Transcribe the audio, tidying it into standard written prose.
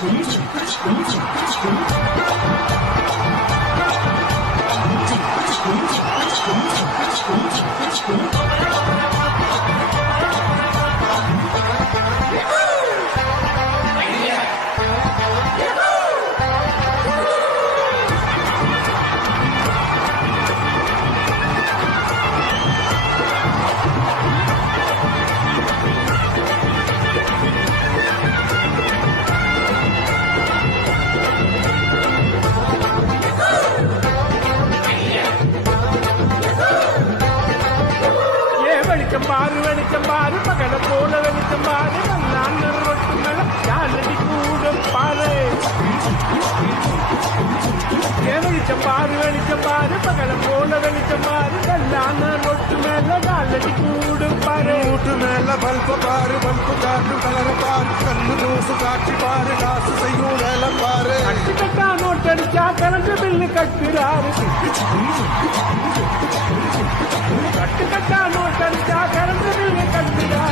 வெளிச்சம் பாரு பகல போல வெளிச்சம் பாரு நான் ரொட்டு மேல யாரடி கூட பாரு வெளிச்சம் பாரு பகல போல வெளிச்சம் பாரு கல்லான ரொட்டு மேல யாரடி கூட பாரு வீட்டு மேல பல்பு பாரு பல்பு காட்டும் கலர பாரு கண்ணு தூசு காட்சி பாரு காசு செய்யும் வேலை பாரு கட்டா நோட்டடிச்சா கலந்து பில்லு கட்டுறாரு கட்டா நோட்டடிச்சா கலந்து பில்லு கட்டுறாரு